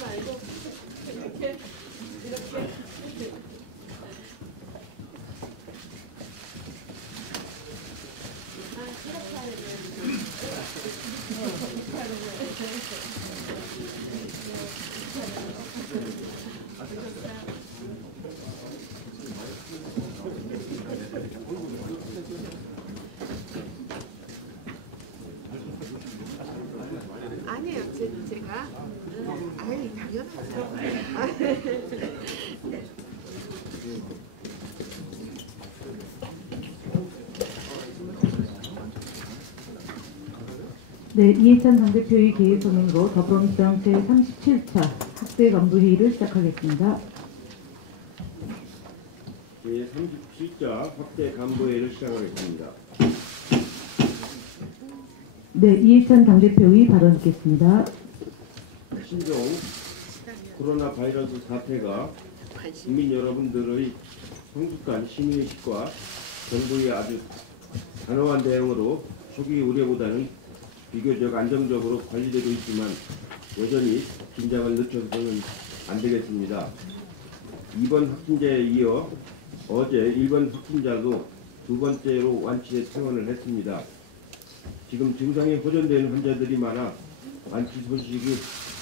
말고 이렇게 아니에요. 제가 아이 당연하죠. 네, 이해찬 당대표의 개입선언으로 더불어민주당 제37차 학대 간부 회의를 시작하겠습니다. 제37차 확대 간부회의를 시작하겠습니다. 네, 이해찬 당대표의 발언 듣겠습니다. 신종 코로나 바이러스 사태가 국민 여러분들의 성숙한 시민의식과 정부의 아주 단호한 대응으로 초기 우려보다는 비교적 안정적으로 관리되고 있지만 여전히 긴장을 늦춰서는 안 되겠습니다. 이번 확진자에 이어 어제 일본 확진자도 두 번째로 완치에 퇴원을 했습니다. 지금 증상이 호전되는 환자들이 많아 완치 소식이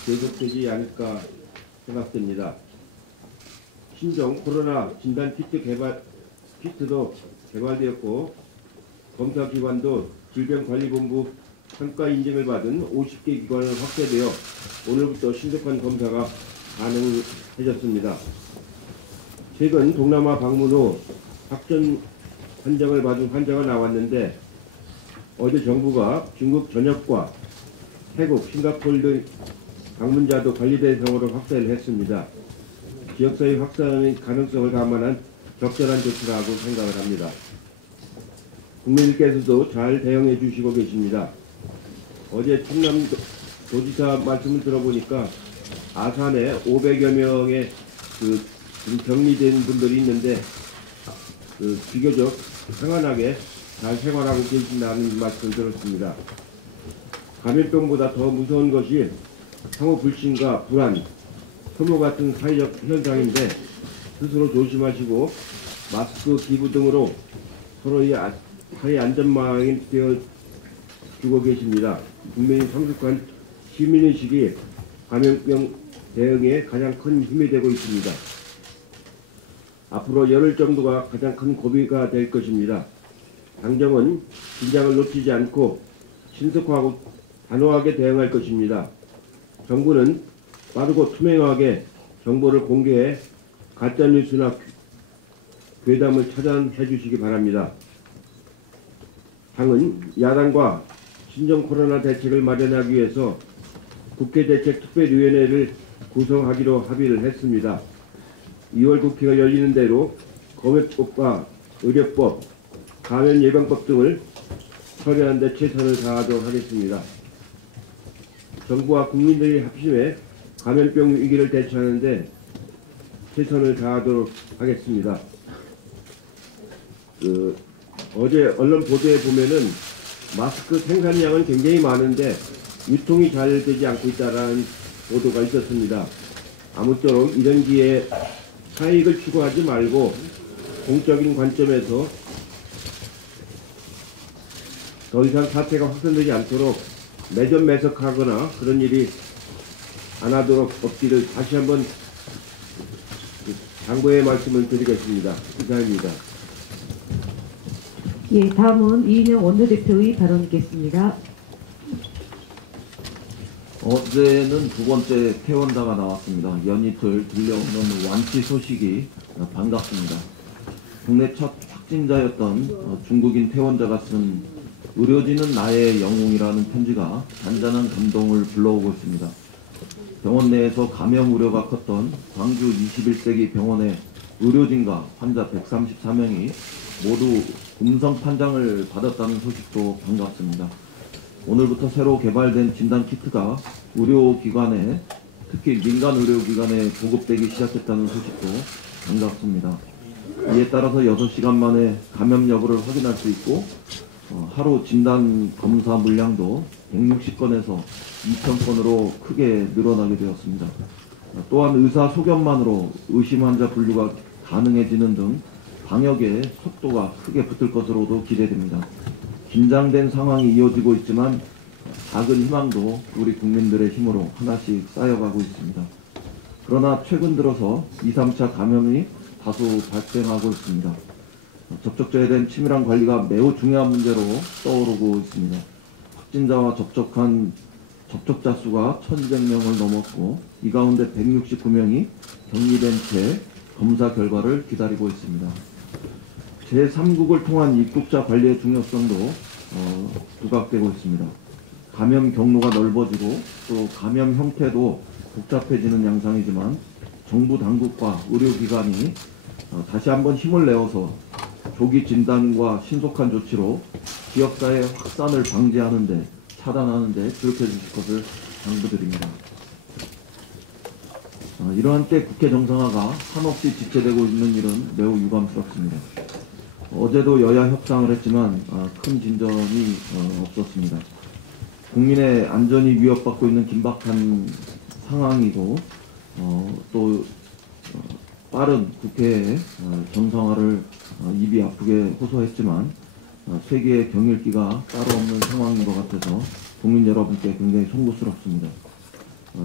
계속되지 않을까 생각됩니다. 신종 코로나 진단 키트도 개발되었고 검사기관도 질병관리본부 평가 인증을 받은 50개 기관을 확대되어 오늘부터 신속한 검사가 가능해졌습니다. 최근 동남아 방문 후 확진 판정을 받은 환자가 나왔는데 어제 정부가 중국 전역과 태국, 싱가포르 등 방문자도 관리 대상으로 확대를 했습니다. 지역사회 확산의 가능성을 감안한 적절한 조치라고 생각을 합니다. 국민들께서도 잘 대응해 주시고 계십니다. 어제 충남도지사 말씀을 들어보니까 아산에 500여 명의 격리된 분들이 있는데 비교적 평안하게 잘 생활하고 계신다는 말씀을 들었습니다. 감염병보다 더 무서운 것이 상호 불신과 불안, 혐오 같은 사회적 현상인데 스스로 조심하시고 마스크 기부 등으로 서로의 사회 안전망이 되어주고 계십니다. 국민의 성숙한 시민의식이 감염병 대응에 가장 큰 힘이 되고 있습니다. 앞으로 열흘 정도가 가장 큰 고비가 될 것입니다. 당정은 긴장을 놓치지 않고 신속하고 단호하게 대응할 것입니다. 정부는 빠르고 투명하게 정보를 공개해 가짜뉴스나 괴담을 차단해 주시기 바랍니다. 당은 야당과 신종 코로나 대책을 마련하기 위해서 국회대책특별위원회를 구성하기로 합의를 했습니다. 2월 국회가 열리는 대로 검역법과 의료법, 감염예방법 등을 처리하는 데 최선을 다하도록 하겠습니다. 정부와 국민들이 합심해 감염병 위기를 대처하는 데 최선을 다하도록 하겠습니다. 어제 언론 보도에 보면은 마스크 생산량은 굉장히 많은데 유통이 잘 되지 않고 있다는 보도가 있었습니다. 아무쪼록 이런 기회에 사익을 추구하지 말고 공적인 관점에서 더 이상 사태가 확산되지 않도록 매점매석하거나 그런 일이 안 하도록 없기를 다시 한번 당부의 말씀을 드리겠습니다. 이상입니다. 예, 다음은 이인영 원내대표의 발언 있겠습니다. 어제는 두 번째 퇴원자가 나왔습니다. 연이틀 들려오는 완치 소식이 반갑습니다. 국내 첫 확진자였던 중국인 퇴원자가 쓴 의료진은 나의 영웅이라는 편지가 잔잔한 감동을 불러오고 있습니다. 병원 내에서 감염 우려가 컸던 광주 21세기 병원의 의료진과 환자 134명이 모두 음성 판정을 받았다는 소식도 반갑습니다. 오늘부터 새로 개발된 진단키트가 의료기관에, 특히 민간 의료기관에 보급되기 시작했다는 소식도 반갑습니다. 이에 따라서 6시간 만에 감염 여부를 확인할 수 있고 하루 진단 검사 물량도 160건에서 2,000건으로 크게 늘어나게 되었습니다. 또한 의사 소견만으로 의심 환자 분류가 가능해지는 등 방역의 속도가 크게 붙을 것으로도 기대됩니다. 긴장된 상황이 이어지고 있지만 작은 희망도 우리 국민들의 힘으로 하나씩 쌓여가고 있습니다. 그러나 최근 들어서 2, 3차 감염이 다소 발생하고 있습니다. 접촉자에 대한 치밀한 관리가 매우 중요한 문제로 떠오르고 있습니다. 확진자와 접촉한 접촉자 수가 1,200명을 넘었고 이 가운데 169명이 격리된 채 검사 결과를 기다리고 있습니다. 제3국을 통한 입국자 관리의 중요성도 부각되고 있습니다. 감염 경로가 넓어지고 또 감염 형태도 복잡해지는 양상이지만 정부 당국과 의료기관이 다시 한번 힘을 내어서 조기 진단과 신속한 조치로 지역사회 확산을 방지하는 데 차단하는 데 주력해 주실 것을 당부드립니다. 이러한 때 국회 정상화가 한없이 지체되고 있는 일은 매우 유감스럽습니다. 어제도 여야 협상을 했지만 큰 진전이 없었습니다. 국민의 안전이 위협받고 있는 긴박한 상황이고 또 빠른 국회의 정상화를 입이 아프게 호소했지만 세계의 경일기가 따로 없는 상황인 것 같아서 국민 여러분께 굉장히 송구스럽습니다.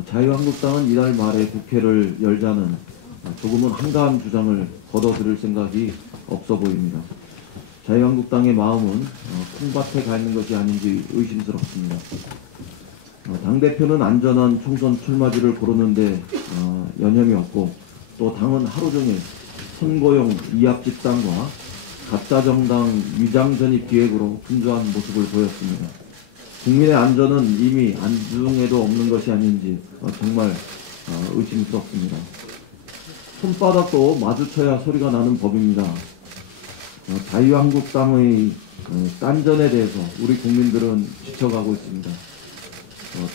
자유한국당은 이달 말에 국회를 열자는 조금은 한가한 주장을 걷어들일 생각이 없어 보입니다. 자유한국당의 마음은 콩밭에 가 있는 것이 아닌지 의심스럽습니다. 당대표는 안전한 총선 출마지를 고르는데 여념이 없고 또 당은 하루 종일 선거용 이합집단과 가짜정당 위장전입 기획으로 분주한 모습을 보였습니다. 국민의 안전은 이미 안중에도 없는 것이 아닌지 정말 의심스럽습니다. 손바닥도 마주쳐야 소리가 나는 법입니다. 자유한국당의 딴전에 대해서 우리 국민들은 지쳐가고 있습니다.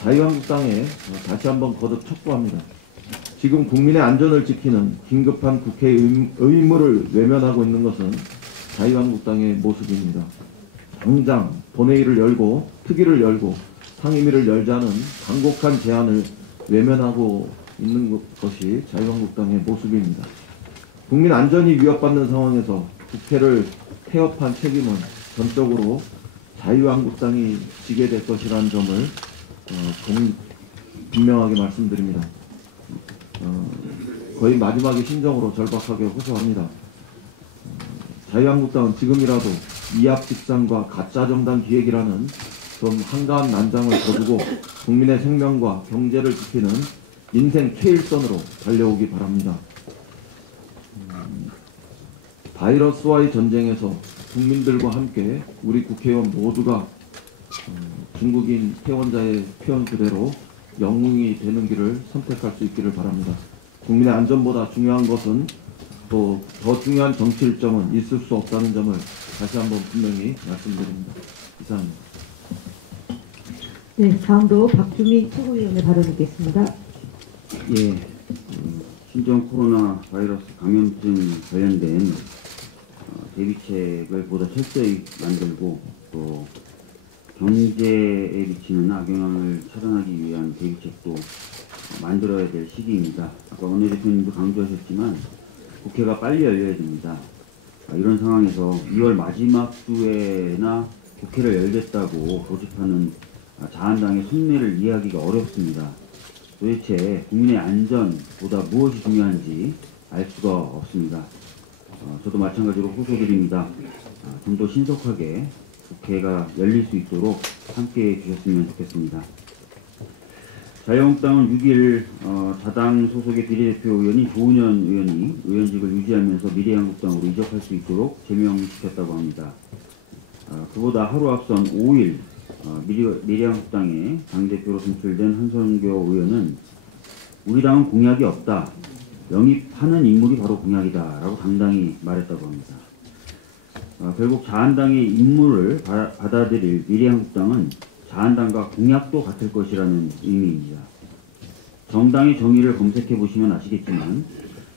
자유한국당에 다시 한번 거듭 촉구합니다. 지금 국민의 안전을 지키는 긴급한 국회의 의무를 외면하고 있는 것은 자유한국당의 모습입니다. 당장 본회의를 열고 특위를 열고 상임위를 열자는 간곡한 제안을 외면하고 있는 것이 자유한국당의 모습입니다. 국민 안전이 위협받는 상황에서 국회를 태업한 책임은 전적으로 자유한국당이 지게 될 것이라는 점을 분명하게 말씀드립니다. 거의 마지막에 심정으로 절박하게 호소합니다. 자유한국당은 지금이라도 이합집산과 가짜정당 기획이라는 좀 한가한 난장을 거두고 국민의 생명과 경제를 지키는 인생 최일선으로 달려오기 바랍니다. 바이러스와의 전쟁에서 국민들과 함께 우리 국회의원 모두가 중국인 퇴원자의 표현 그대로 영웅이 되는 길을 선택할 수 있기를 바랍니다. 국민의 안전보다 중요한 것은 또 더 중요한 정치 일정은 있을 수 없다는 점을 다시 한번 분명히 말씀드립니다. 이상입니다. 네, 다음으로 박주민 최고위원의 발언 있겠습니다. 예, 신종 코로나 바이러스 감염증 관련된 대비책을 보다 철저히 만들고 또 경제에 미치는 악영향을 차단하기 위한 대비책도 만들어야 될 시기입니다. 아까 원내대표님도 강조하셨지만 국회가 빨리 열려야 됩니다. 이런 상황에서 2월 마지막 주에나 국회를 열겠다고 고집하는 자한당의 속내를 이해하기가 어렵습니다. 도대체 국민의 안전보다 무엇이 중요한지 알 수가 없습니다. 저도 마찬가지로 호소드립니다. 좀 더 신속하게 국회가 열릴 수 있도록 함께해 주셨으면 좋겠습니다. 자유한국당은 6일 자당 소속의 비례대표 의원이 조은현 의원이 의원직을 유지하면서 미래한국당으로 이적할 수 있도록 제명시켰다고 합니다. 그보다 하루 앞선 5일 미래한국당의 당대표로 선출된 한선교 의원은 우리 당은 공약이 없다. 영입하는 인물이 바로 공약이다. 라고 당당히 말했다고 합니다. 결국 자한당의 임무를 받아들일 미래한국당은 자한당과 공약도 같을 것이라는 의미입니다. 정당의 정의를 검색해 보시면 아시겠지만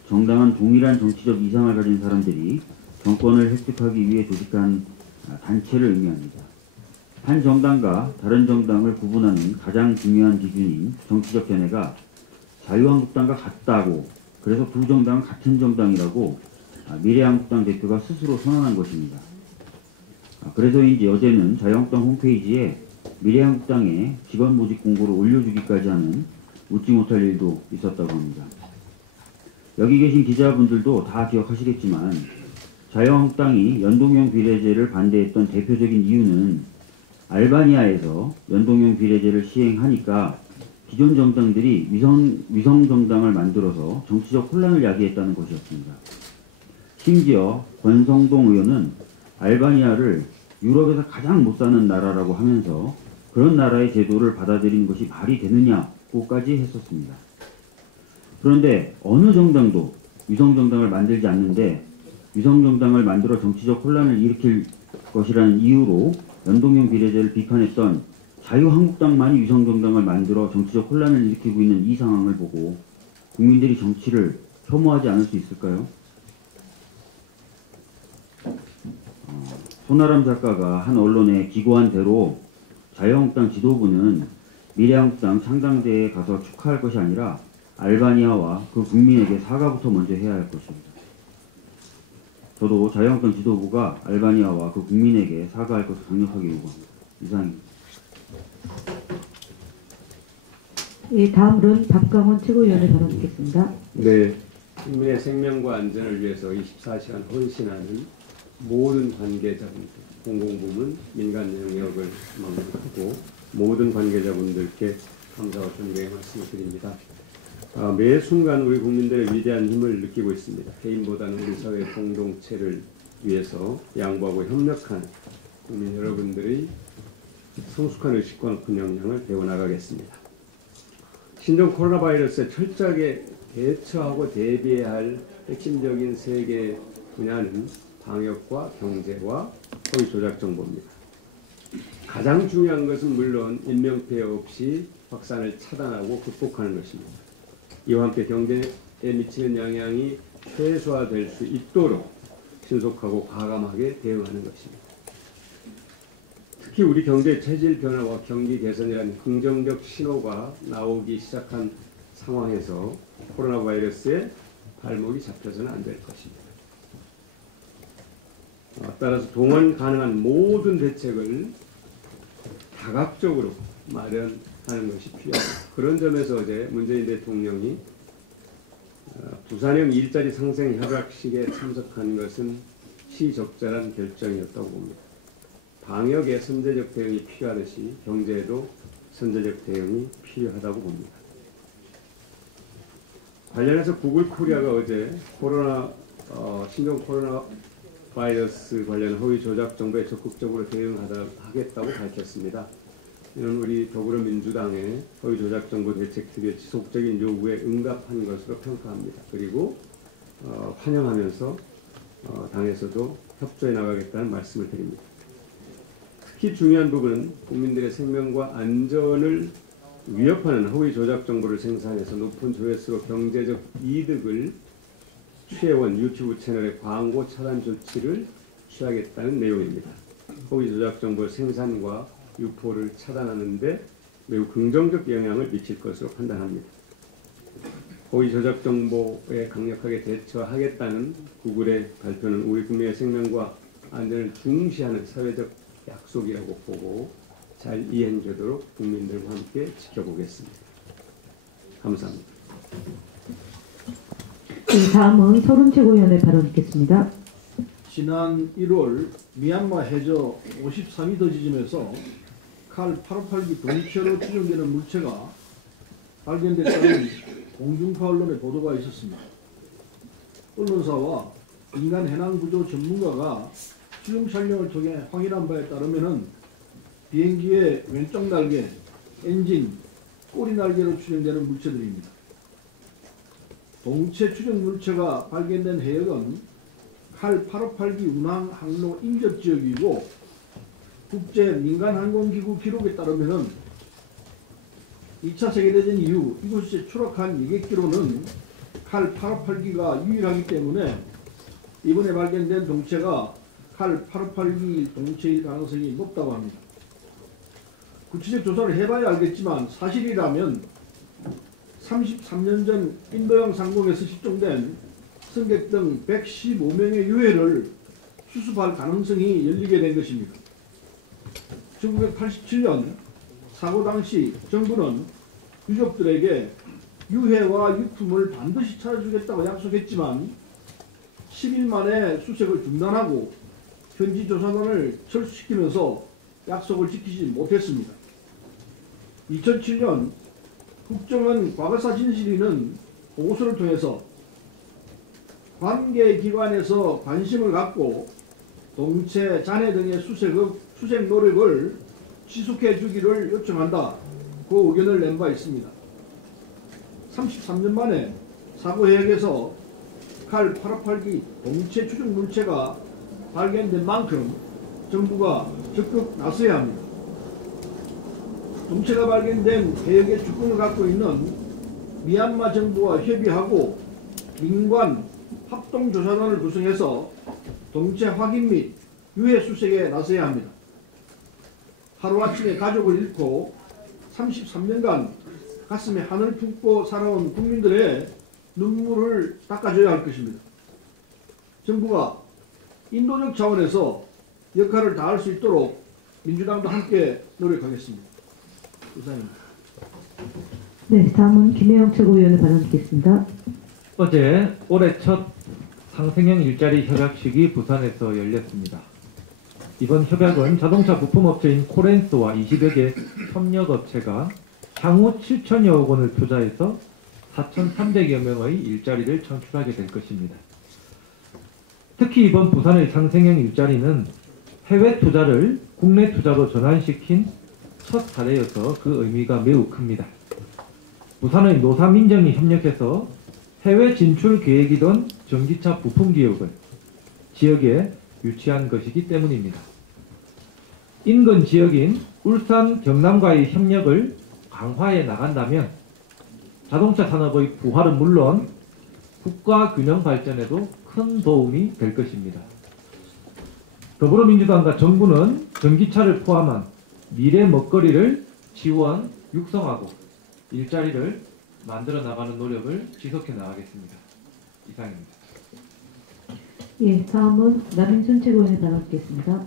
정당은 동일한 정치적 이상을 가진 사람들이 정권을 획득하기 위해 조직한 단체를 의미합니다. 한 정당과 다른 정당을 구분하는 가장 중요한 기준인 정치적 견해가 자유한국당과 같다고, 그래서 두 정당은 같은 정당이라고 미래한국당 대표가 스스로 선언한 것입니다. 그래서인지 어제는 자유한국당 홈페이지에 미래한국당의 직원 모집 공고를 올려주기까지 하는 웃지 못할 일도 있었다고 합니다. 여기 계신 기자분들도 다 기억하시겠지만 자유한국당이 연동형 비례제를 반대했던 대표적인 이유는 알바니아에서 연동형 비례제를 시행하니까 기존 정당들이 위성 정당을 만들어서 정치적 혼란을 야기했다는 것이었습니다. 심지어 권성동 의원은 알바니아를 유럽에서 가장 못 사는 나라라고 하면서 그런 나라의 제도를 받아들이는 것이 말이 되느냐고까지 했었습니다. 그런데 어느 정당도 위성정당을 만들지 않는데 위성정당을 만들어 정치적 혼란을 일으킬 것이라는 이유로 연동형 비례제를 비판했던 자유한국당만이 위성정당을 만들어 정치적 혼란을 일으키고 있는 이 상황을 보고 국민들이 정치를 혐오하지 않을 수 있을까요? 손아람 작가가 한 언론에 기고한 대로 자유한국당 지도부는 미래한국당 창당대회에 가서 축하할 것이 아니라 알바니아와 그 국민에게 사과부터 먼저 해야 할 것입니다. 저도 자유한국당 지도부가 알바니아와 그 국민에게 사과할 것을 강력하게 요구합니다. 이상입니다. 예, 다음으로는 박강원 최고위원의 발언 듣겠습니다. 네, 국민의 생명과 안전을 위해서 24시간 헌신하는 모든 관계자분들, 공공부문, 민간 영역을 막론하고 모든 관계자분들께 감사와 존경의 말씀을 드립니다. 매 순간 우리 국민들의 위대한 힘을 느끼고 있습니다. 개인보다는 우리 사회 공동체를 위해서 양보하고 협력하는 국민 여러분들의 성숙한 의식과 높은 역량을 배워나가겠습니다. 신종 코로나 바이러스에 철저하게 대처하고 대비해야 할 핵심적인 세 개 분야는 방역과 경제와 허위 조작 정보입니다. 가장 중요한 것은 물론 인명피해 없이 확산을 차단하고 극복하는 것입니다. 이와 함께 경제에 미치는 영향이 최소화될 수 있도록 신속하고 과감하게 대응하는 것입니다. 특히 우리 경제의 체질 변화와 경기 개선이라는 긍정적 신호가 나오기 시작한 상황에서 코로나 바이러스에 발목이 잡혀서는 안 될 것입니다. 따라서 동원 가능한 모든 대책을 다각적으로 마련하는 것이 필요합니다. 그런 점에서 어제 문재인 대통령이 부산형 일자리 상생 협약식에 참석한 것은 시적절한 결정이었다고 봅니다. 방역에 선제적 대응이 필요하듯이 경제에도 선제적 대응이 필요하다고 봅니다. 관련해서 구글 코리아가 어제 신종 코로나 바이러스 관련 허위 조작 정보에 적극적으로 대응하겠다고 밝혔습니다. 이는 우리 더불어민주당의 허위 조작 정보 대책특위의 지속적인 요구에 응답한 것으로 평가합니다. 그리고 환영하면서 당에서도 협조해 나가겠다는 말씀을 드립니다. 특히 중요한 부분은 국민들의 생명과 안전을 위협하는 허위 조작 정보를 생산해서 높은 조회수로 경제적 이득을 취해온 유튜브 채널의 광고 차단 조치를 취하겠다는 내용입니다. 허위 조작 정보 생산과 유포를 차단하는 데 매우 긍정적 영향을 미칠 것으로 판단합니다. 허위 조작 정보에 강력하게 대처하겠다는 구글의 발표는 우리 국민의 생명과 안전을 중시하는 사회적 약속이라고 보고 잘 이행되도록 국민들과 함께 지켜보겠습니다. 감사합니다. 다음은 서른 최고위원의 발언 듣겠습니다. 지난 1월 미얀마 해저 53m 지점에서 칼 858기 동체로 추정되는 물체가 발견됐다는 공중파 언론의 보도가 있었습니다. 언론사와 민간 해양 구조 전문가가 수중 촬영을 통해 확인한 바에 따르면 비행기의 왼쪽 날개, 엔진, 꼬리 날개로 추정되는 물체들입니다. 동체 추정 물체가 발견된 해역은 칼 858기 운항 항로 인접 지역이고 국제 민간 항공기구 기록에 따르면 2차 세계대전 이후 이곳에 추락한 여객기로는 칼 858기가 유일하기 때문에 이번에 발견된 동체가 칼 858기 동체일 가능성이 높다고 합니다. 구체적 조사를 해봐야 알겠지만 사실이라면 33년 전 인도양 상공에서 실종된 승객 등 115명의 유해를 수습할 가능성이 열리게 된 것입니다. 1987년 사고 당시 정부는 유족들에게 유해와 유품을 반드시 찾아주겠다고 약속했지만 10일 만에 수색을 중단하고 현지 조사단을 철수시키면서 약속을 지키지 못했습니다. 2007년 국정원 과거사진실위는 보고서를 통해서 관계기관에서 관심을 갖고 동체, 잔해 등의 수색 노력을 지속해 주기를 요청한다. 그 의견을 낸 바 있습니다. 33년 만에 사고 해역에서 칼 858기 동체 추적 물체가 발견된 만큼 정부가 적극 나서야 합니다. 동체가 발견된 해역의 주권을 갖고 있는 미얀마 정부와 협의하고 민관 합동조사단을 구성해서 동체 확인 및 유해 수색에 나서야 합니다. 하루아침에 가족을 잃고 33년간 가슴에 한을 품고 살아온 국민들의 눈물을 닦아줘야 할 것입니다. 정부가 인도적 차원에서 역할을 다할 수 있도록 민주당도 함께 노력하겠습니다. 이상입니다. 네, 다음은 김혜영 최고위원의 발언 듣겠습니다. 어제 올해 첫 상생형 일자리 협약식이 부산에서 열렸습니다. 이번 협약은 자동차 부품업체인 코렌스와 20여 개 협력업체가 향후 7천여억 원을 투자해서 4,300여 명의 일자리를 창출하게 될 것입니다. 특히 이번 부산의 상생형 일자리는 해외 투자를 국내 투자로 전환시킨 첫 사례여서 그 의미가 매우 큽니다. 부산의 노사민정이 협력해서 해외 진출 계획이던 전기차 부품 기업을 지역에 유치한 것이기 때문입니다. 인근 지역인 울산, 경남과의 협력을 강화해 나간다면 자동차 산업의 부활은 물론 국가 균형 발전에도 큰 도움이 될 것입니다. 더불어민주당과 정부는 전기차를 포함한 미래 먹거리를 지원, 육성하고 일자리를 만들어 나가는 노력을 지속해 나가겠습니다. 이상입니다. 예, 다음은 남인순 최고위원의 발언 듣겠습니다.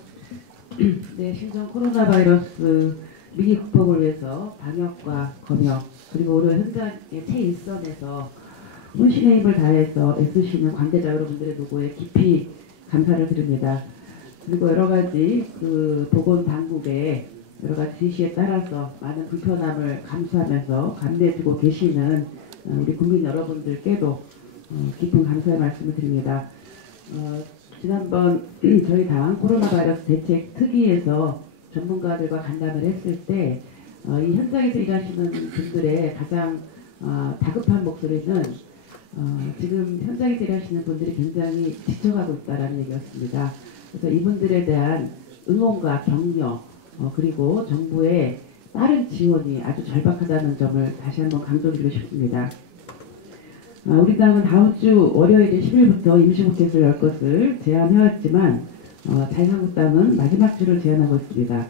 네, 신종 코로나 바이러스 위기 극복을 위해서 방역과 검역 그리고 오늘 현장의 최일선에서 혼신의 힘을 다해서 애쓰시는 관계자 여러분들의 노고에 깊이 감사를 드립니다. 그리고 여러 가지 보건 당국의 여러 가지 지시에 따라서 많은 불편함을 감수하면서 감내해주고 계시는 우리 국민 여러분들께도 깊은 감사의 말씀을 드립니다. 지난번 저희 당 코로나 바이러스 대책 특위에서 전문가들과 간담회를 했을 때 이 현장에서 일하시는 분들의 가장 다급한 목소리는 지금 현장에서 일하시는 분들이 굉장히 지쳐가고 있다는 얘기였습니다. 그래서 이분들에 대한 응원과 격려 그리고 정부의 빠른 지원이 아주 절박하다는 점을 다시 한번 강조드리고 싶습니다. 우리 당은 다음 주 월요일 10일부터 임시국회를 열 것을 제안해왔지만 자유한국당은 마지막 주를 제안하고 있습니다.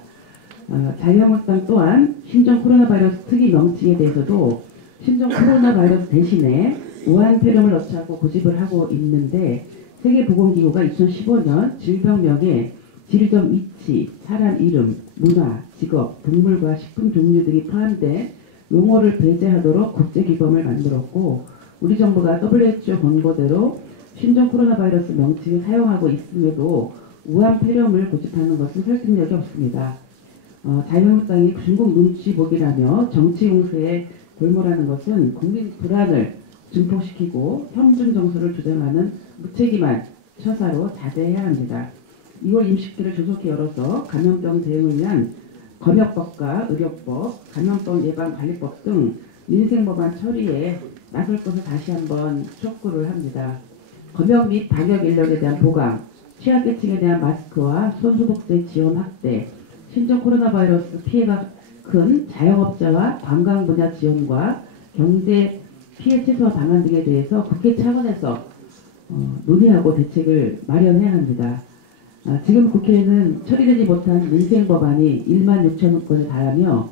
자유한국당 또한 신종 코로나 바이러스 특위 명칭에 대해서도 신종 코로나 바이러스 대신에 우한 폐렴을 넣자고 고집을 하고 있는데 세계보건기구가 2015년 질병명에 지리적 위치, 사람 이름, 문화, 직업, 동물과 식품 종류 등이 포함된 용어를 배제하도록 국제기금을 만들었고 우리 정부가 WHO 권고대로 신종 코로나 바이러스 명칭을 사용하고 있음에도 우한 폐렴을 고집하는 것은 설득력이 없습니다. 자유한국당이 중국 눈치 보기라며 정치 공세에 골몰하는 것은 국민 불안을 증폭시키고 평등 정서를 주장하는 무책임한 처사로 자제해야 합니다. 2월 임시국회를 조속히 열어서 감염병 대응을 위한 검역법과 의료법, 감염병 예방관리법 등 민생법안 처리에 나설 것을 다시 한번 촉구를 합니다. 검역 및 방역 인력에 대한 보강, 취약계층에 대한 마스크와 손소독제 지원 확대, 신종 코로나 바이러스 피해가 큰 자영업자와 관광 분야 지원과 경제 피해 최소화 방안 등에 대해서 국회 차원에서 논의하고 대책을 마련해야 합니다. 지금 국회에는 처리되지 못한 민생법안이 1만 6천 건에 달하며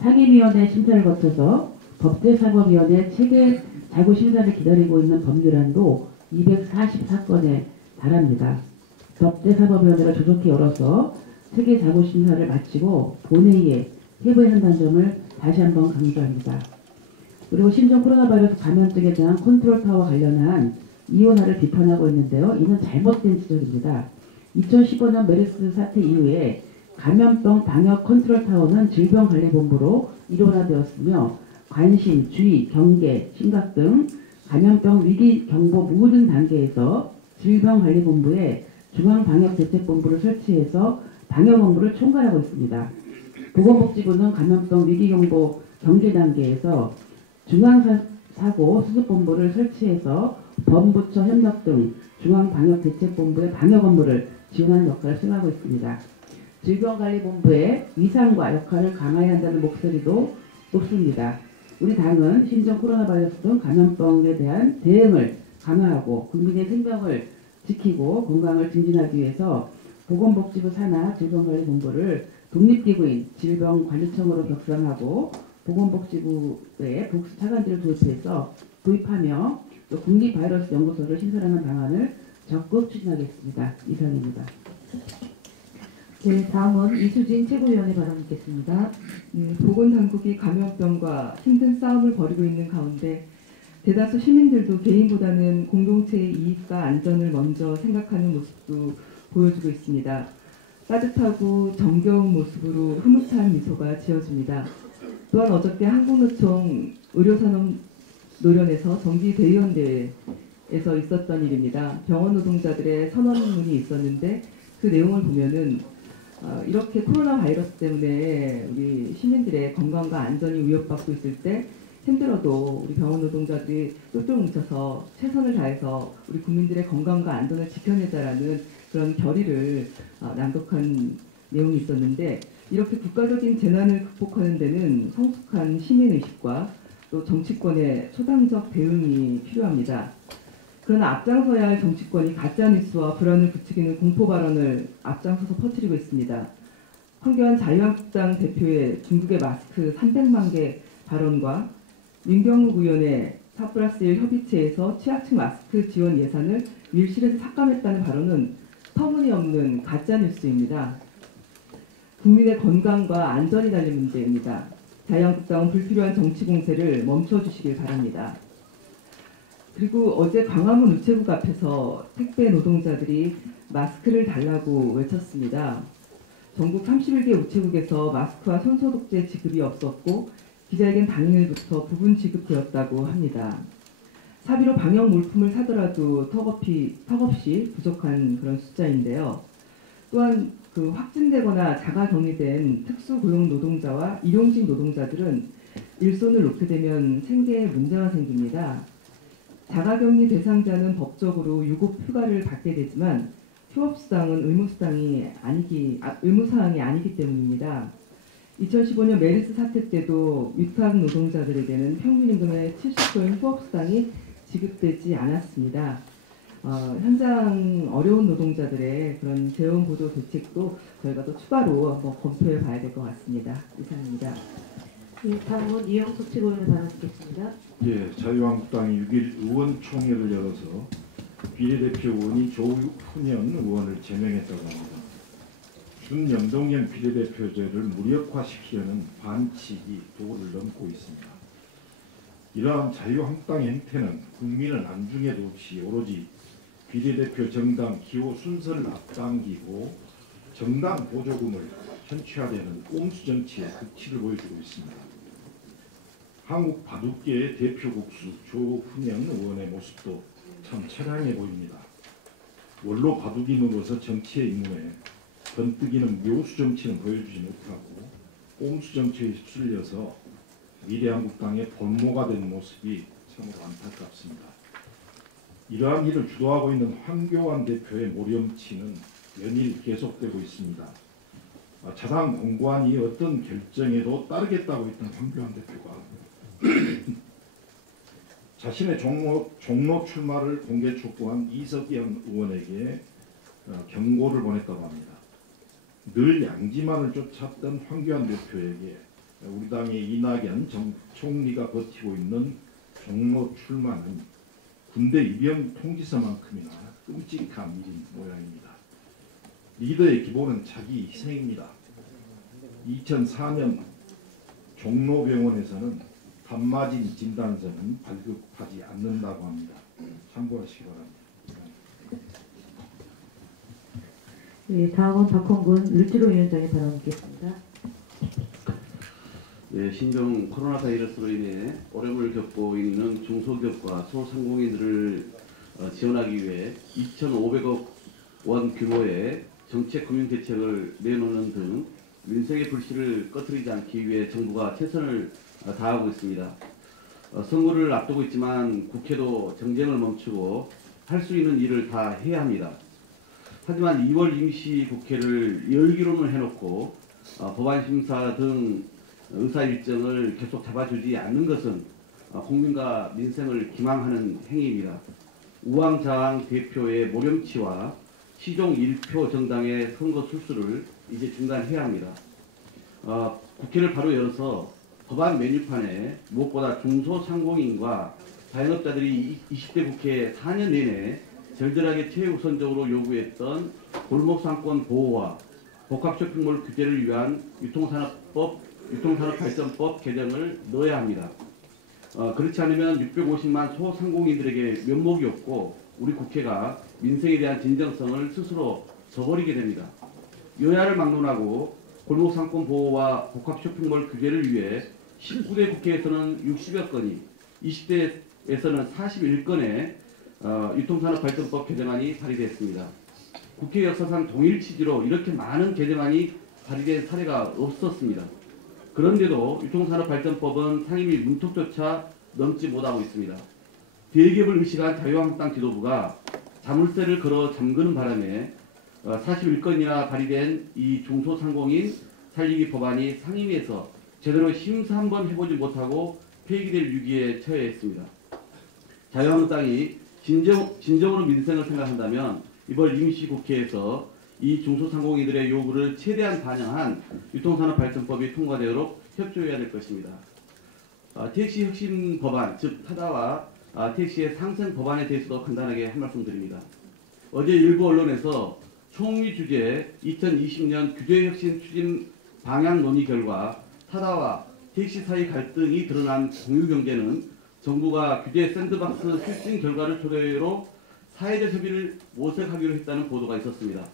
상임위원회 심사를 거쳐서 법제사법위원회 체계 자구 심사를 기다리고 있는 법률안도 244건에 달합니다. 법제사법위원회가 조속히 열어서 체계 자구 심사를 마치고 본회의에 회부해야 한다는 점을 다시 한번 강조합니다. 그리고 신종 코로나 바이러스 감염증에 대한 컨트롤타워 관련한 이혼화를 비판하고 있는데요. 이는 잘못된 지적입니다. 2015년 메르스 사태 이후에 감염병 방역 컨트롤타워는 질병관리본부로 일원화되었으며 관심, 주의, 경계, 심각 등 감염병 위기 경보 모든 단계에서 질병관리본부에 중앙방역대책본부를 설치해서 방역 업무를 총괄하고 있습니다. 보건복지부는 감염병 위기경보 경계 단계에서 중앙사고 수습본부를 설치해서 범부처 협력 등 중앙방역대책본부의 방역 업무를 지원하는 역할을 수행하고 있습니다. 질병관리본부의 위상과 역할을 강화해야 한다는 목소리도 높습니다. 우리 당은 신종 코로나 바이러스 등 감염병에 대한 대응을 강화하고 국민의 생명을 지키고 건강을 증진하기 위해서 보건복지부 산하 질병관리본부를 독립기구인 질병관리청으로 격상하고 보건복지부에 복수 차관들을 도입하며 또 국립바이러스연구소를 신설하는 방안을 적극 추진하겠습니다. 이상입니다. 네, 다음은 이수진 최고위원의 발언 듣겠습니다. 보건당국이 감염병과 힘든 싸움을 벌이고 있는 가운데 대다수 시민들도 개인보다는 공동체의 이익과 안전을 먼저 생각하는 모습도 보여주고 있습니다. 따뜻하고 정겨운 모습으로 흐뭇한 미소가 지어집니다. 또한 어저께 한국노총 의료산업 노련에서 정기대의원대회에서 있었던 일입니다. 병원 노동자들의 선언문이 있었는데 그 내용을 보면은 이렇게 코로나 바이러스 때문에 우리 시민들의 건강과 안전이 위협받고 있을 때 힘들어도 우리 병원 노동자들이 똘똘 뭉쳐서 최선을 다해서 우리 국민들의 건강과 안전을 지켜내자라는 그런 결의를 낭독한 내용이 있었는데 이렇게 국가적인 재난을 극복하는 데는 성숙한 시민의식과 또 정치권의 초당적 대응이 필요합니다. 그러나 앞장서야 할 정치권이 가짜뉴스와 불안을 부추기는 공포 발언을 앞장서서 퍼뜨리고 있습니다. 황교안 자유한국당 대표의 중국의 마스크 300만 개 발언과 민경욱 의원의 4+1 협의체에서 취약층 마스크 지원 예산을 밀실에서 삭감했다는 발언은 터무니없는 가짜뉴스입니다. 국민의 건강과 안전이 달린 문제입니다. 자유한국당은 불필요한 정치 공세를 멈춰주시길 바랍니다. 그리고 어제 광화문 우체국 앞에서 택배 노동자들이 마스크를 달라고 외쳤습니다. 전국 31개 우체국에서 마스크와 손소독제 지급이 없었고 기자회견 당일부터 부분 지급되었다고 합니다. 사비로 방역 물품을 사더라도 턱없이 부족한 그런 숫자인데요. 또한 그 확진되거나 자가격리된 특수고용 노동자와 일용직 노동자들은 일손을 놓게 되면 생계에 문제가 생깁니다. 자가격리 대상자는 법적으로 유급 휴가를 받게 되지만 휴업수당은 의무사항이 아니기 때문입니다. 2015년 메르스 사태 때도 위탁 노동자들에게는 평균임금의 70%인 휴업수당이 지급되지 않았습니다. 현장 어려운 노동자들의 그런 재원보도 대책도 저희가 또 추가로 한번 검토해 봐야 될 것 같습니다. 이상입니다. 네, 다음은 이영석 최고위원의 발언 듣겠습니다. 예, 자유한국당이 6일 의원총회를 열어서 비례대표 의원이 조훈현 의원을 제명했다고 합니다. 준연동형 비례대표제를 무력화시키려는 반칙이 도를 넘고 있습니다. 이러한 자유한국당의 행태는 국민을 안중에도 없이 오로지 비례대표 정당 기호 순서를 앞당기고 정당 보조금을 현취화되는 꼼수 정치의 극치를 보여주고 있습니다. 한국 바둑계의 대표 국수 조훈현 의원의 모습도 참 처량해 보입니다. 원로 바둑인으로서 정치에 입문해 번뜩이는 묘수 정치는 보여주지 못하고 꼼수 정치에 휩쓸려서 미래한국당의 본모가 된 모습이 참으로 안타깝습니다. 이러한 일을 주도하고 있는 황교안 대표의 모렴치는 연일 계속되고 있습니다. 자당 공고안이 어떤 결정에도 따르겠다고 했던 황교안 대표가 자신의 종로 출마를 공개 촉구한 이석연 의원에게 경고를 보냈다고 합니다. 늘 양지만을 쫓았던 황교안 대표에게 우리 당의 이낙연 총리가 버티고 있는 종로 출마는 군대 입영 통지서만큼이나 끔찍한 일인 모양입니다. 리더의 기본은 자기 희생입니다. 2004년 종로병원에서는 감마진 진단서는 발급하지 않는다고 합니다. 참고하시기 바랍니다. 네, 다음은 박홍근 을지로 위원장의 발언 듣겠습니다. 네, 신종 코로나 바이러스로 인해 어려움을 겪고 있는 중소기업과 소상공인들을 지원하기 위해 2,500억 원 규모의 정책 금융 대책을 내놓는 등 민생의 불씨를 꺼트리지 않기 위해 정부가 최선을 다하고 있습니다. 선거를 앞두고 있지만 국회도 정쟁을 멈추고 할 수 있는 일을 다 해야 합니다. 하지만 2월 임시국회를 열기로는 해놓고 법안 심사 등 의사 일정을 계속 잡아주지 않는 것은 국민과 민생을 기망하는 행위입니다. 우왕좌왕 대표의 모렴치와 시종 1표 정당의 선거 술수를 이제 중단해야 합니다. 국회를 바로 열어서 법안 메뉴판에 무엇보다 중소상공인과 자영업자들이 20대 국회 4년 내내 절절하게 최우선적으로 요구했던 골목상권 보호와 복합쇼핑몰 규제를 위한 유통산업발전법 개정을 넣어야 합니다. 그렇지 않으면 650만 소상공인들에게 면목이 없고 우리 국회가 민생에 대한 진정성을 스스로 저버리게 됩니다. 여야를 막론하고 골목상권 보호와 복합쇼핑몰 규제를 위해 19대 국회에서는 60여 건이, 20대에서는 41건의 유통산업발전법 개정안이 발의됐습니다. 국회 역사상 동일 취지로 이렇게 많은 개정안이 발의된 사례가 없었습니다. 그런데도 유통산업발전법은 상임위 문턱조차 넘지 못하고 있습니다. 대기업을 의식한 자유한국당 지도부가 자물쇠를 걸어 잠그는 바람에 41건이나 발의된 이 중소상공인 살리기 법안이 상임위에서 제대로 심사 한번 해보지 못하고 폐기될 위기에 처해 있습니다. 자유한국당이 진정으로 민생을 생각한다면 이번 임시국회에서 이 중소상공인들의 요구를 최대한 반영한 유통산업발전법이 통과되도록 협조해야 될 것입니다. 택시 혁신 법안, 즉 타다와 택시의 상생 법안에 대해서도 간단하게 한 말씀 드립니다. 어제 일부 언론에서 총리 주재 2020년 규제혁신 추진 방향 논의 결과 타다와 택시 사이 갈등이 드러난 공유경제는 정부가 규제 샌드박스 실증 결과를 토대로 사회적 협의를 모색하기로 했다는 보도가 있었습니다.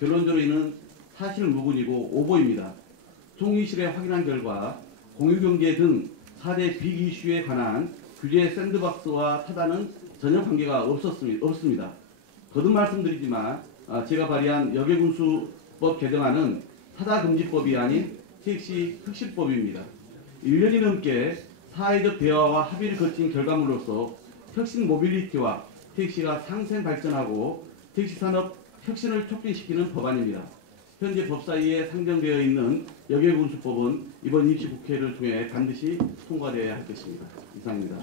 결론적으로 이는 사실 무근이고 오보입니다. 총리실에 확인한 결과 공유경제 등 4대 빅 이슈에 관한 규제 샌드박스와 타다는 전혀 관계가 없습니다. 거듭 말씀드리지만 제가 발의한 역외군수법 개정안은 타다 금지법이 아닌 택시 혁신법입니다. 1년이 넘게 사회적 대화와 합의를 거친 결과물로서 혁신 모빌리티와 택시가 상생 발전하고 택시산업 혁신을 촉진시키는 법안입니다. 현재 법사위에 상정되어 있는 역외군수법은 이번 임시국회를 통해 반드시 통과되어야 할 것입니다. 이상입니다.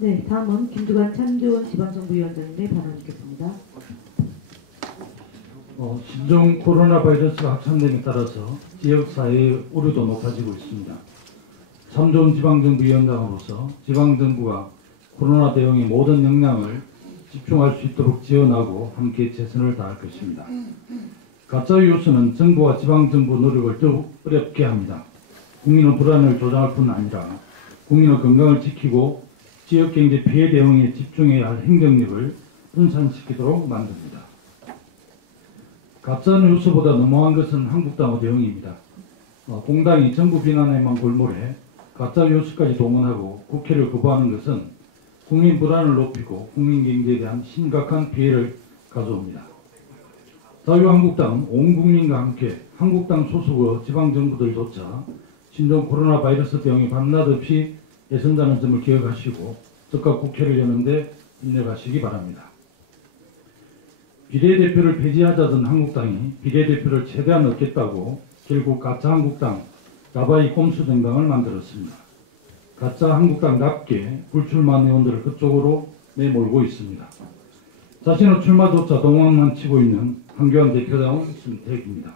네, 다음은 김두관 참조원 지방정부위원장님의 발언 듣겠습니다. 신종 코로나 바이러스가 확산됨에 따라서 지역사회의 우려도 높아지고 있습니다. 참조원 지방정부위원장으로서 지방정부가 코로나 대응의 모든 역량을 집중할 수 있도록 지원하고 함께 최선을 다할 것입니다. 가짜 뉴스는 정부와 지방정부 노력을 더욱 어렵게 합니다. 국민의 불안을 조장할 뿐 아니라 국민의 건강을 지키고 지역경제 피해 대응에 집중해야 할 행정력을 분산시키도록 만듭니다. 가짜 뉴스보다 너무한 것은 한국당의 대응입니다. 공당이 정부 비난에만 골몰해 가짜 뉴스까지 동원하고 국회를 거부하는 것은 국민 불안을 높이고 국민 경제에 대한 심각한 피해를 가져옵니다. 자유한국당은 온 국민과 함께 한국당 소속의 지방정부들조차 신종 코로나 바이러스 대응에 밤낮 없이 애쓴다는 점을 기억하시고 즉각 국회를 여는데 힘내가시기 바랍니다. 비례대표를 폐지하자던 한국당이 비례대표를 최대한 얻겠다고 결국 가짜 한국당, 라바이 꼼수 정당을 만들었습니다. 가짜 한국당답게 불출마 의원들을 그쪽으로 내몰고 있습니다. 자신의 출마조차 도망만 치고 있는 한교안 대표다운 선택입니다.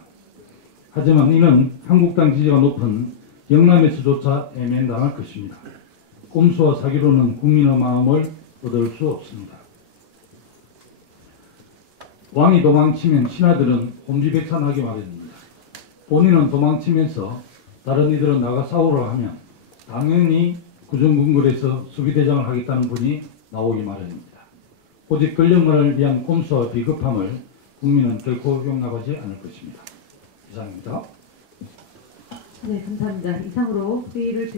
하지만 이는 한국당 지지가 높은 영남에서조차 애면당할 것입니다. 꼼수와 사기로는 국민의 마음을 얻을 수 없습니다. 왕이 도망치면 신하들은 혼비백산하기 마련입니다. 본인은 도망치면서 다른 이들은 나가 싸우라 하면 당연히 구중궁궐에서 수비대장을 하겠다는 분이 나오기 마련입니다. 오직 권력만을 위한 꼼수와 비겁함을 국민은 결코 용납하지 않을 것입니다. 이상입니다. 네, 감사합니다. 이상으로 회의를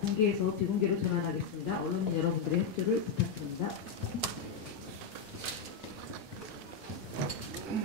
공개해서 비공개로 전환하겠습니다. 언론인 여러분들의 협조를 부탁드립니다.